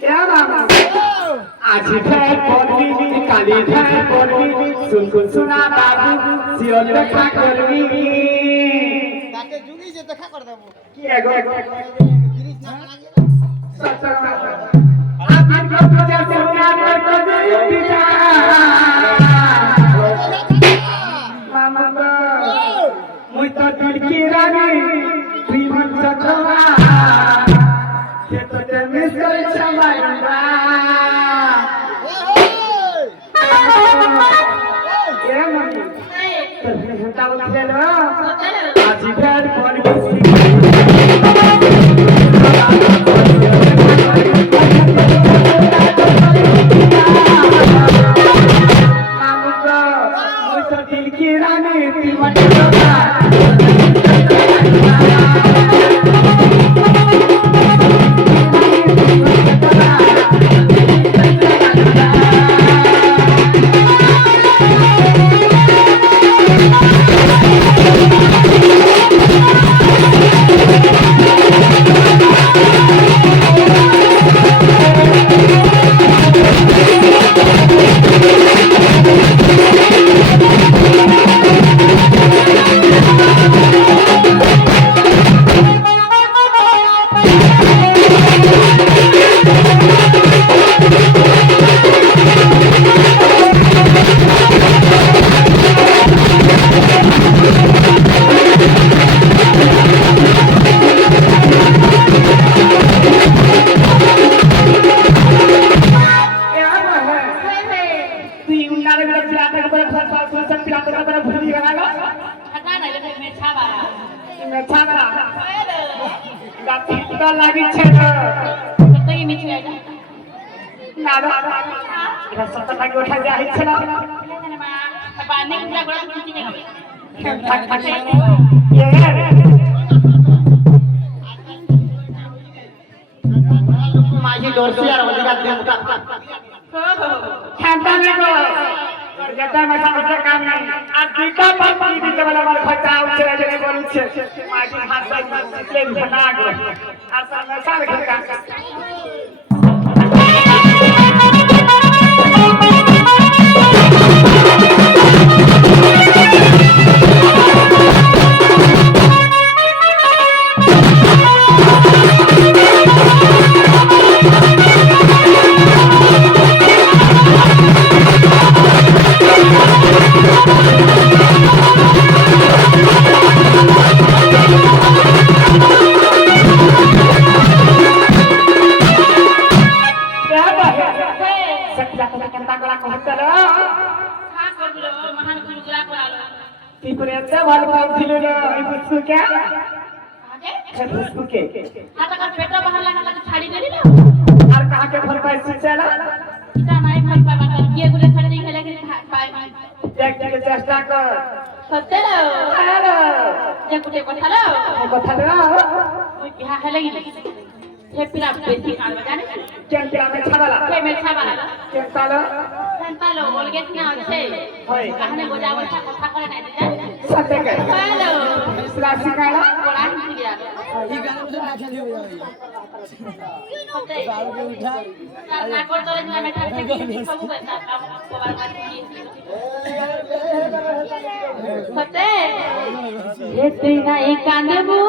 क्या बाबा आज है कोनी काली है कोनी सुन सुन सुना बाबू सियोल देखा करवी তাকে যুগি যে দেখা করে দেব কি এগো গিরিশ না লাগে आप इनको पूजा से प्यार कर दीजा मामा मुई तो दिल की रानी जीवन सखवा खेत में मिसल छमाइबा ए मम्मी तो हटा उठले लो आज भेड़ कोन लगी छे कतई मिछ ले ना ना इधर सब लगी उठा जा ही छला पानी के गोड़ा खींची ने ये माझी दोस्ती यार वजगा दे मुका खेलता नहीं को जता में समझे काम नहीं आ दीका बाप की दीका वाला मार खटाव चले जने बोलू छे माझी हाथ से ले बना गो आ सामने साल खका वाला पाव दिलो ना इसको क्या है उसको के हाथ का पेटा बाहर लगा छाड़ी देली ना और कहां के फल पाए चला इतना नहीं फल पाए किए गुले छाड़ी खेले के पाए देख के चेष्टा कर सत्य लो हेलो जे कुटे कथा लो ओई बिहा है लगी हे पिरा बेसी काल जाने क्या में छावाला के में छावाला क्या सालो संतालो बोलगे ना আছে होय कहने गोजावर কথা করে নাই দিদা सत्य के हेलो राशि काला बोला नहीं दिया এই গান তো না খেলে হয়ে যাবে सत्य গাল কে উঠা ना कर तो मैं बैठा के सब बैठा काम को बात सत्य ये तेरा एक कांदबू